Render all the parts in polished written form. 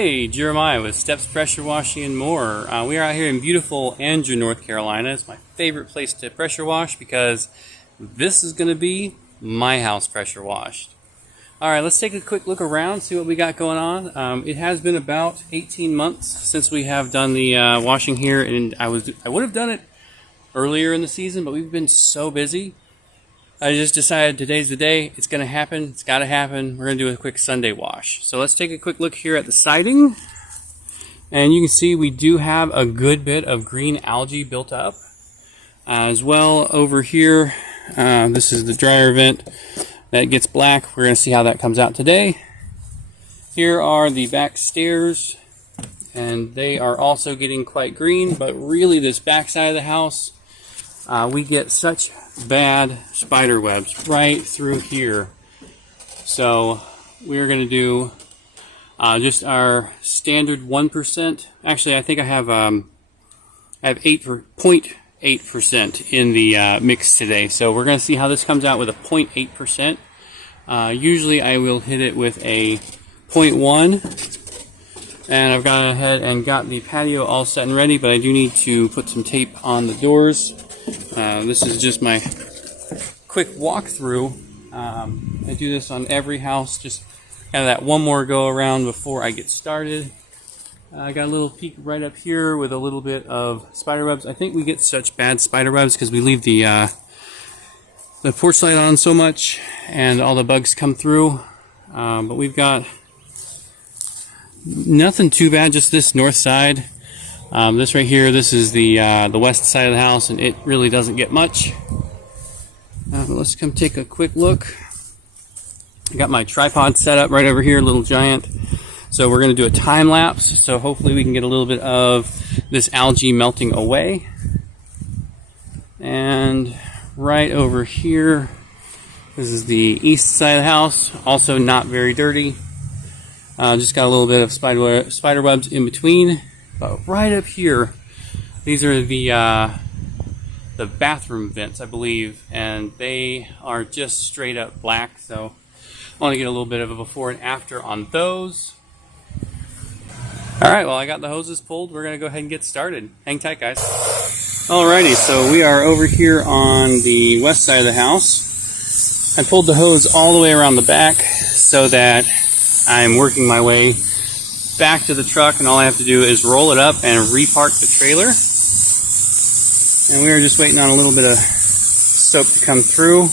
Hey, Jeremiah with Steps Pressure Washing and More. We are out here in beautiful Andrew, North Carolina. It's my favorite place to pressure wash because this is going to be my house pressure washed. All right, let's take a quick look around, see what we got going on. It has been about 18 months since we have done the washing here, and I would have done it earlier in the season, but we've been so busy. I just decided today's the day. It's going to happen. It's got to happen. We're going to do a quick Sunday wash. So let's take a quick look here at the siding. And you can see we do have a good bit of green algae built up. As well over here, this is the dryer vent that gets black. We're going to see how that comes out today. Here are the back stairs. And they are also getting quite green. But really this back side of the house, we get such bad spider webs right through here. So we're going to do just our standard 1%. Actually, I think I have 0.8% in the mix today. So we're going to see how this comes out with a 0.8%. Usually I will hit it with a 0.1. And I've gone ahead and got the patio all set and ready, but I do need to put some tape on the doors. This is just my quick walkthrough. I do this on every house, just kind of that one more go around before I get started. I got a little peek right up here with a little bit of spider webs. I think we get such bad spider webs because we leave the porch light on so much and all the bugs come through. But we've got nothing too bad, just this north side. This right here, this is the west side of the house, and it really doesn't get much. But let's come take a quick look. I got my tripod set up right over here, Little Giant. So we're going to do a time lapse, so hopefully we can get a little bit of this algae melting away. And right over here, this is the east side of the house, also not very dirty. Just got a little bit of spider webs in between. But right up here, these are the bathroom vents, I believe, and they are just straight up black. So I want to get a little bit of a before and after on those. All right, well, I got the hoses pulled. We're going to go ahead and get started. Hang tight, guys. Alrighty, so we are over here on the west side of the house. I pulled the hose all the way around the back so that I'm working my way back to the truck, and all I have to do is roll it up and repark the trailer. And we are just waiting on a little bit of soap to come through.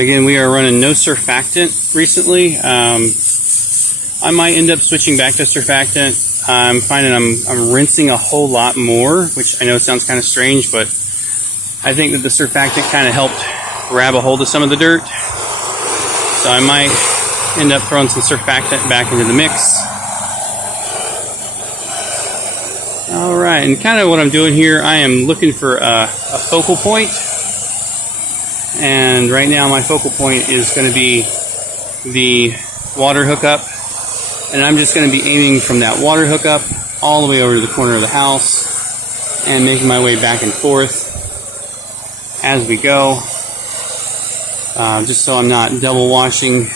Again, we are running no surfactant recently. I might end up switching back to surfactant. I'm finding I'm rinsing a whole lot more, which I know sounds kind of strange, but I think that the surfactant kind of helped grab a hold of some of the dirt. So I might end up throwing some surfactant back into the mix. Alright, and kind of what I'm doing here, I am looking for a focal point. And right now my focal point is going to be the water hookup. And I'm just going to be aiming from that water hookup all the way over to the corner of the house and making my way back and forth as we go. Just so I'm not double washing.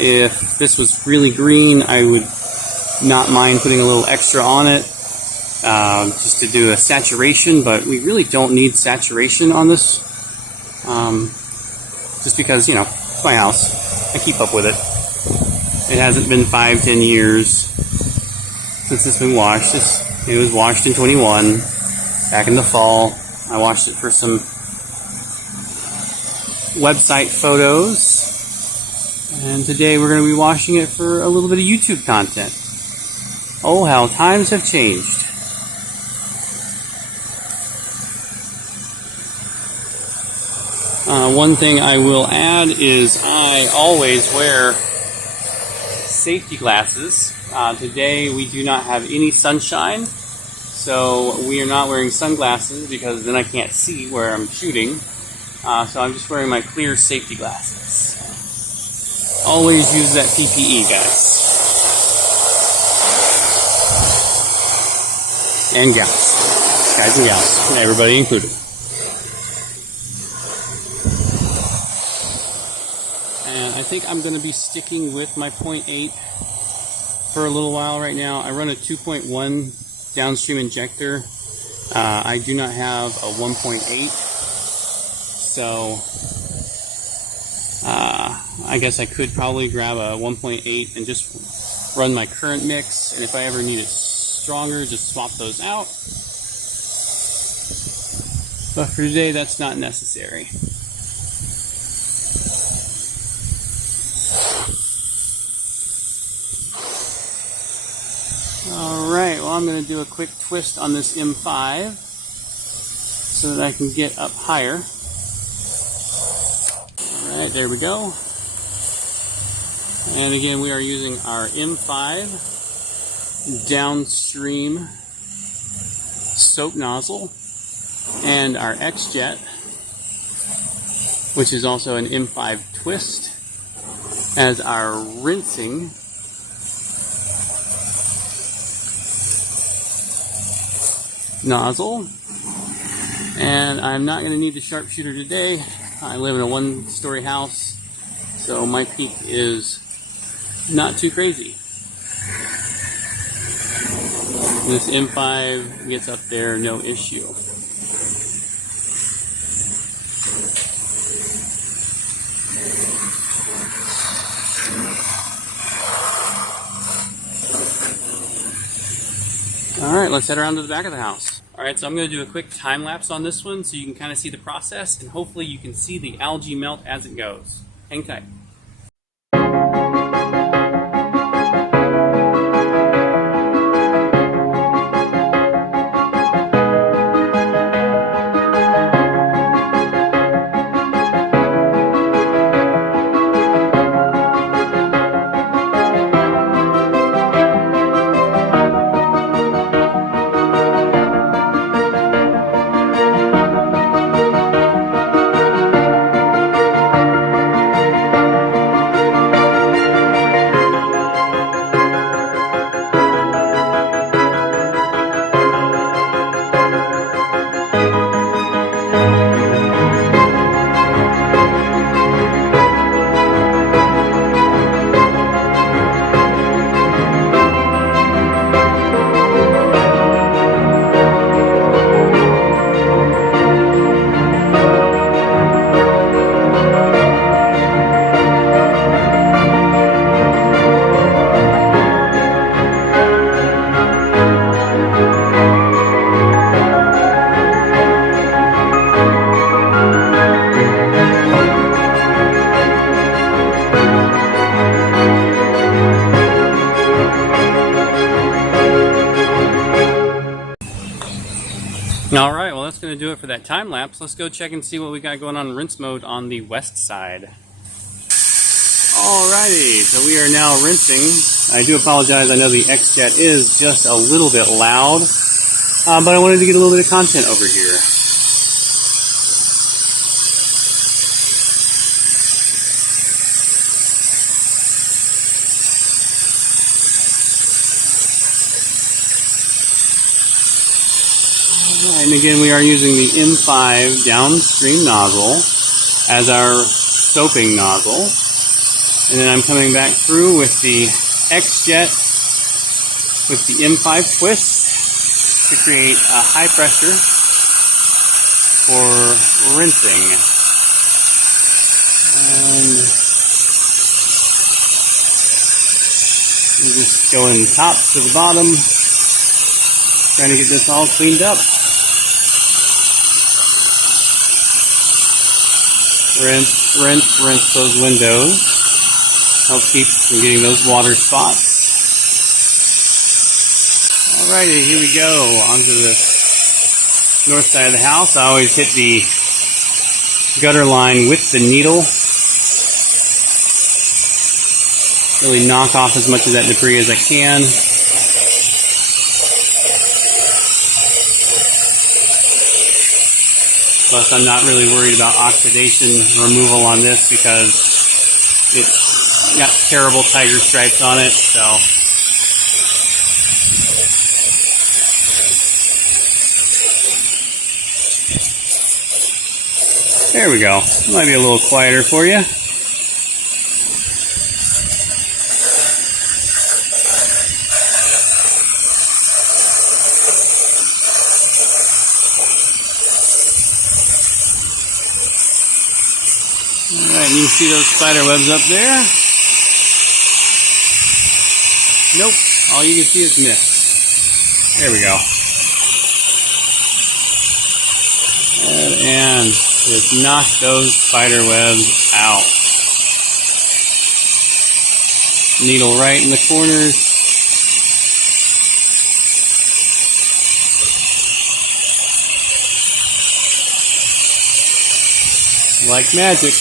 If this was really green, I would not mind putting a little extra on it just to do a saturation, but we really don't need saturation on this just because, you know, it's my house. I keep up with it. It hasn't been 5-10 years since it's been washed. It was washed in 21, back in the fall. I washed it for some website photos. And today we're going to be washing it for a little bit of YouTube content. Oh, how times have changed. One thing I will add is I always wear safety glasses. Today we do not have any sunshine, so we are not wearing sunglasses because then I can't see where I'm shooting. So I'm just wearing my clear safety glasses. Always use that PPE, guys. And gals. Guys and gals. And everybody included. And I think I'm going to be sticking with my 0.8 for a little while right now. I run a 2.1 downstream injector. I do not have a 1.8, so I guess I could probably grab a 1.8 and just run my current mix, and if I ever need it stronger, just swap those out. But for today, that's not necessary. Alright, well, I'm going to do a quick twist on this M5 so that I can get up higher. Alright, there we go. And again, we are using our M5 downstream soap nozzle and our X-Jet, which is also an M5 twist, as our rinsing nozzle. And I'm not going to need the sharpshooter today. I live in a one-story house, so my peak is not too crazy. This M5 gets up there no issue. Alright, let's head around to the back of the house. Alright, so I'm going to do a quick time lapse on this one so you can kind of see the process, and hopefully you can see the algae melt as it goes. Hang tight. Alright, well that's going to do it for that time lapse. Let's go check and see what we got going on in rinse mode on the west side. Alrighty, so we are now rinsing. I do apologize, I know the X-Jet is just a little bit loud, but I wanted to get a little bit of content over here. And again, we are using the M5 downstream nozzle as our soaping nozzle. And then I'm coming back through with the X-Jet with the M5 twist to create a high pressure for rinsing. And we're just going top to the bottom, trying to get this all cleaned up. Rinse, rinse, rinse those windows. Help keep from getting those water spots. Alrighty, here we go onto the north side of the house. I always hit the gutter line with the needle. Really knock off as much of that debris as I can. Plus, I'm not really worried about oxidation removal on this because it's got terrible tiger stripes on it, so. There we go. Might be a little quieter for you. Alright, you can see those spider webs up there. Nope, all you can see is mist. There we go. And just knock those spider webs out. Needle right in the corners. Like magic.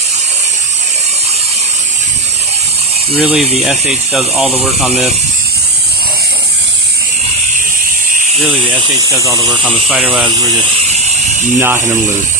Really, the SH does all the work on this. Really, the SH does all the work on the spider webs. We're just knocking them loose.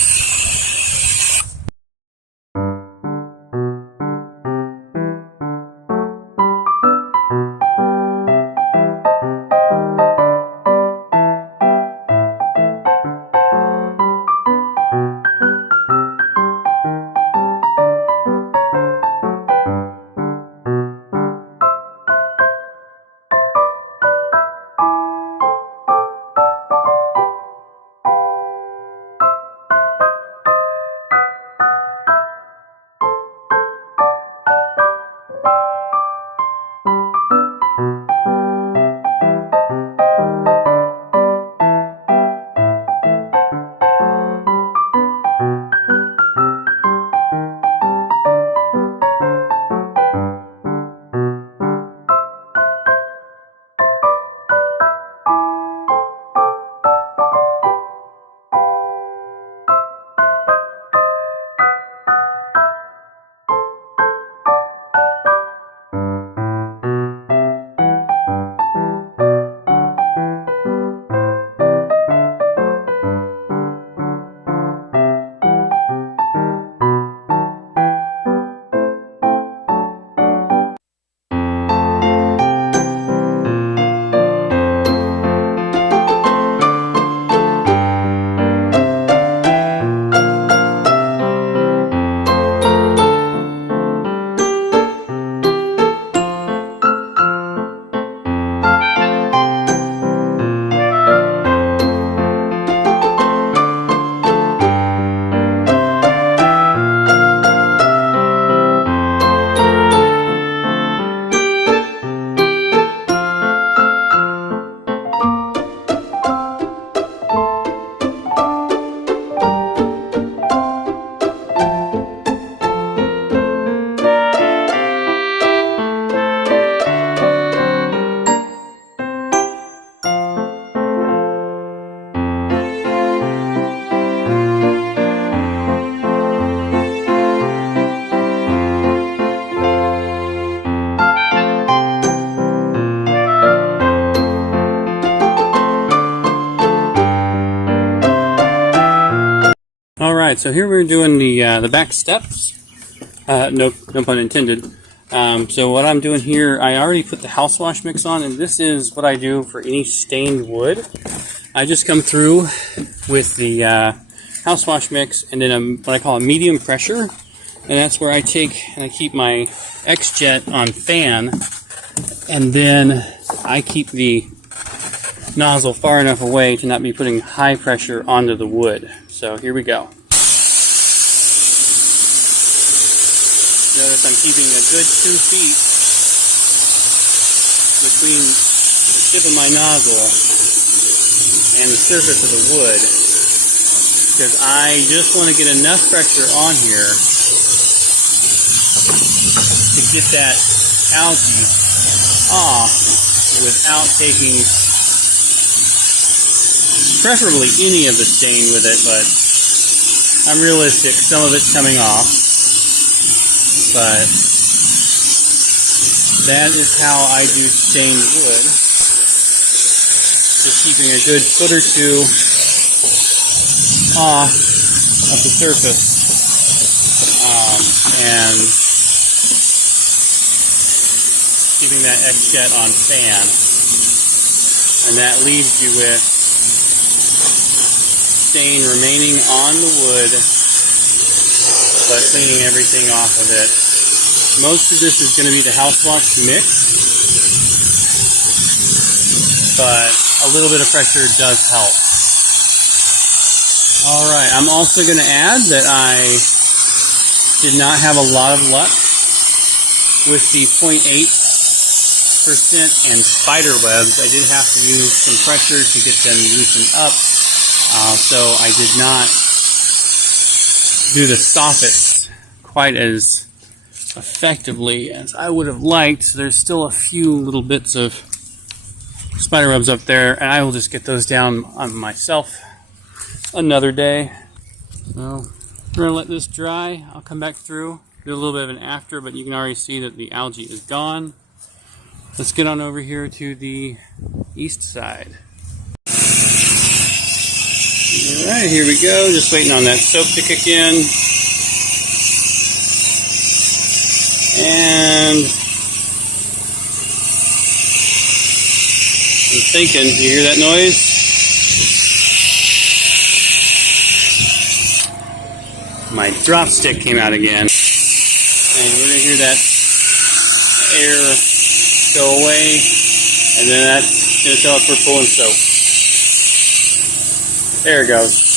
Alright, so here we're doing the back steps. No pun intended. So what I'm doing here, I already put the house wash mix on, and this is what I do for any stained wood. I just come through with the house wash mix and then what I call a medium pressure, and that's where I take and I keep my X-Jet on fan, and then I keep the nozzle far enough away to not be putting high pressure onto the wood. So here we go. Notice I'm keeping a good 2 feet between the tip of my nozzle and the surface of the wood, because I just want to get enough pressure on here to get that algae off without taking preferably any of the stain with it, but I'm realistic, some of it's coming off, but that is how I do stained wood, just keeping a good foot or two off of the surface, and keeping that X-Jet on fan, and that leaves you with stain remaining on the wood, but cleaning everything off of it. Most of this is going to be the house wash mix, but a little bit of pressure does help. Alright, I'm also going to add that I Did not have a lot of luck with the 0.8% and spider webs. I did have to use some pressure to get them loosened up, so I did not do the soffits quite as effectively as I would have liked. So there's still a few little bits of spider webs up there, and I will just get those down on myself another day. So we're gonna let this dry. I'll come back through, do a little bit of an after, but you can already see that the algae is gone. Let's get on over here to the east side. Alright, here we go. Just waiting on that soap to kick in. And I'm thinking, you hear that noise? My drop stick came out again. And we're going to hear that air go away. And then that's going to tell us we're pulling soap. There it goes.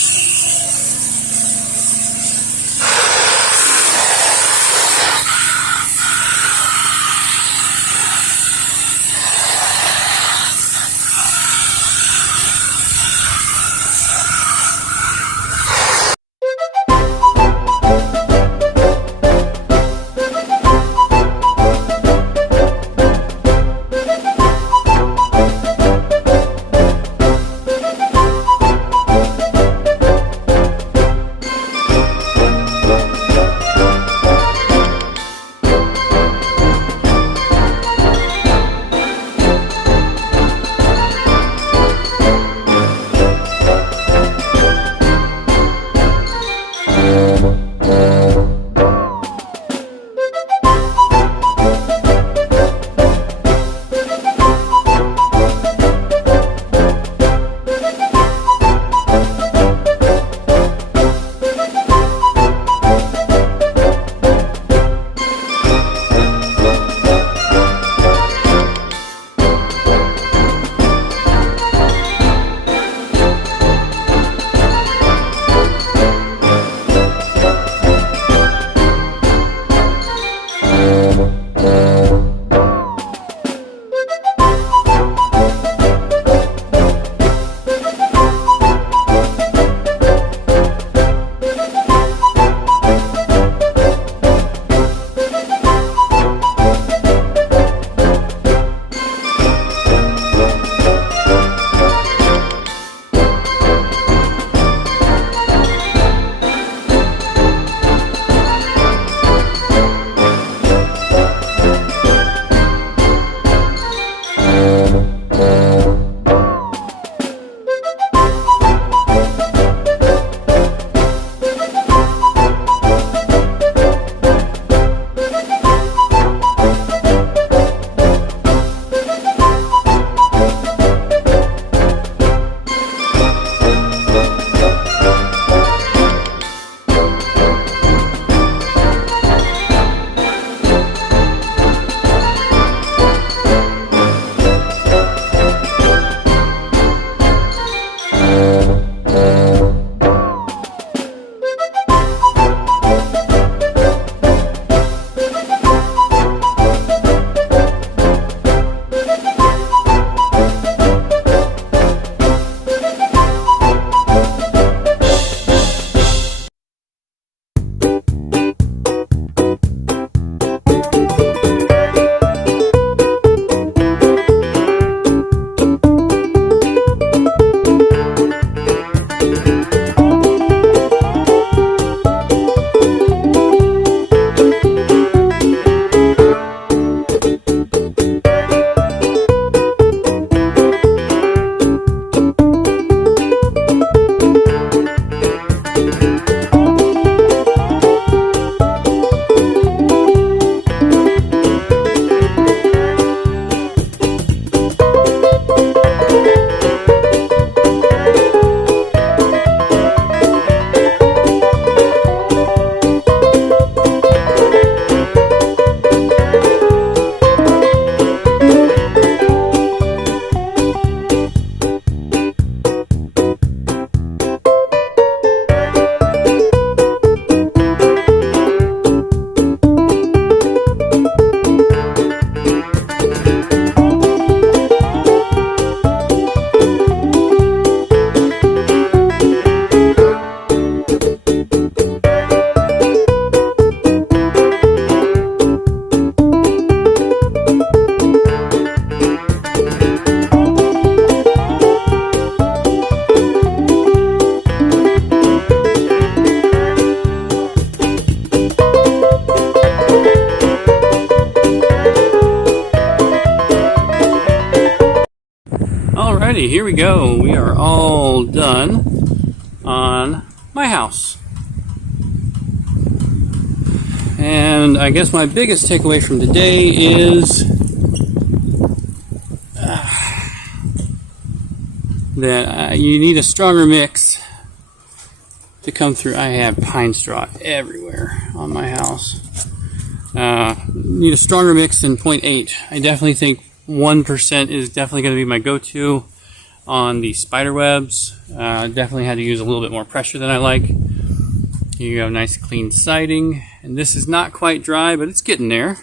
Alrighty, here we go. We are all done on my house. And I guess my biggest takeaway from today is that you need a stronger mix to come through. I have pine straw everywhere on my house. Need a stronger mix than 0.8. I definitely think 1% is definitely going to be my go-to on the spider webs. Definitely had to use a little bit more pressure than I like. You have nice clean siding, and this is not quite dry, but it's getting there.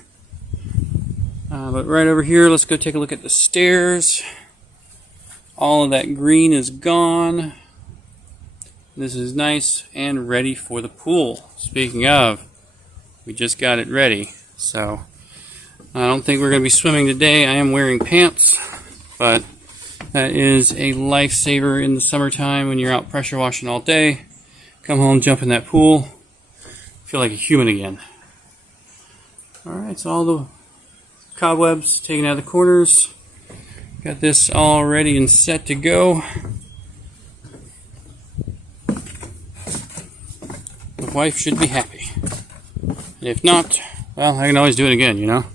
But right over here, let's go take a look at the stairs. All of that green is gone. This is nice and ready for the pool. Speaking of, we just got it ready. So I don't think we're going to be swimming today. I am wearing pants, but that is a lifesaver in the summertime when you're out pressure washing all day. Come home, jump in that pool, feel like a human again. Alright, so all the cobwebs taken out of the corners. Got this all ready and set to go. The wife should be happy. And if not, well, I can always do it again, you know.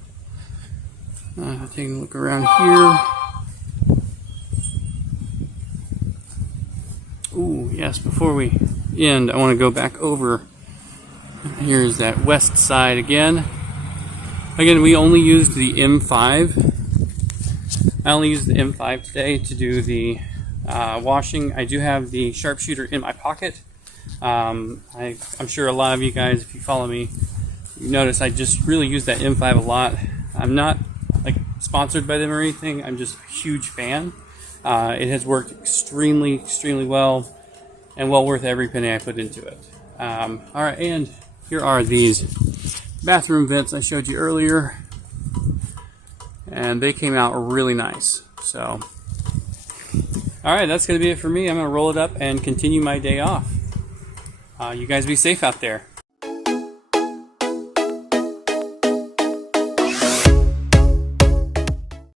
Taking a look around here. Ooh, yes, before we end, I want to go back over. Here's that west side again. Again, we only used the M5. I only used the M5 today to do the washing. I do have the sharpshooter in my pocket. I'm sure a lot of you guys, if you follow me, you notice I just really use that M5 a lot. I'm not like sponsored by them or anything. I'm just a huge fan. It has worked extremely well, and well worth every penny I put into it. Alright, and here are these bathroom vents I showed you earlier, and they came out really nice. So, alright, that's going to be it for me. I'm going to roll it up and continue my day off. You guys be safe out there.